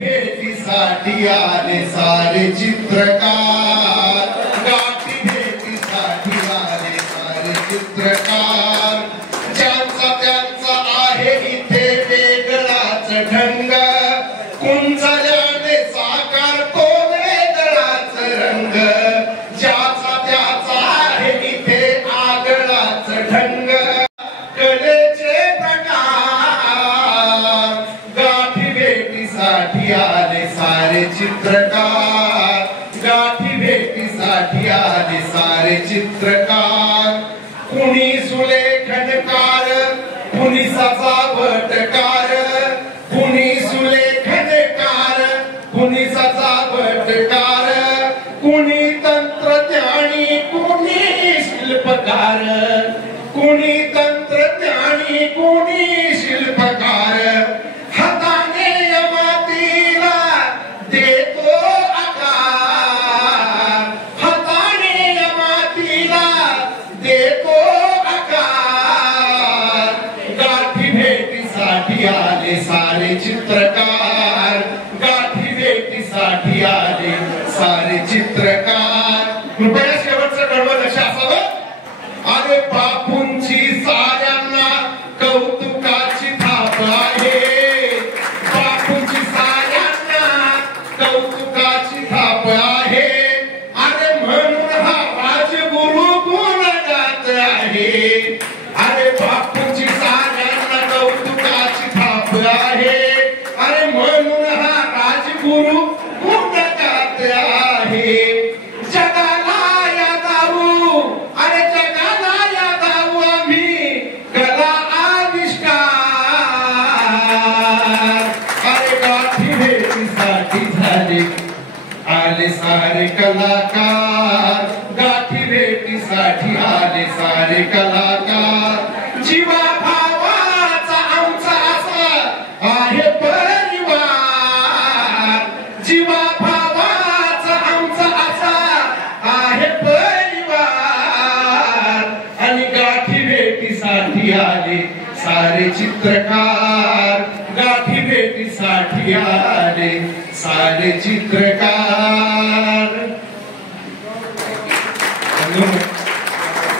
भेटीसाठी आले सारे चित्रकार, गाठी भेटीसाठी आले सारे चित्रकार। ज्यांचा त्यांचा आहे इथे वेगळाच ढंग, कुंचल्याने साकार तो वेगळाच रंग। ज्याचा त्याचा आहे इथे आगळाच ढंग, कलेचे प्रकार। गाठी भेटीसाठी आले सारे चित्रकार, गाठी भेटीसाठी आले सारे चित्रकार। कुणी सुलेखनकार, कुणी सजावटकार, कुणी सुलेखनकार, कुणी सजावटकार, कुणी तंत्रज्ञानी, कुणी शिल्पकार, कुणी तंत्रज्ञानी, कुणी शिल्पकार। हाताने मातीला देतो आकार, हाताने मातीला देतो आकार। गाठी भेटीसाठी आले सारे चित्रकार, गाठी भेटीसाठी आले सारे चित्रकार। कृपया शेवटचं कडवं लक्ष असावं। अरे बापूंची साऱ्यांना कौतुकाची थाप आहे, बापूंची साऱ्यांना कौतुकाची थाप आहे। अरे म्हणून हा राजगुरु गुणगात आहे, अरे बापूंची साऱ्यांना कौतुकाची थाप आहे। अरे म्हणून हा राजगुरु गुणगात आहे। जगाला या दाऊ, अरे जगाला या दाऊ आम्ही कला आविष्कार। अरे गाठी भेटीसाठी झाले आले सारे कलाकार, गाठी भेटीसाठी आले सारे कलाकार। जीवा भावाचा आमचा असा आहे परिवार, जीवा भावाचा आमचा असा आहे परिवार। आणि गाठी भेटीसाठी आले सारे चित्रकार, गाठी भेटीसाठी आले सारे चित्रकार।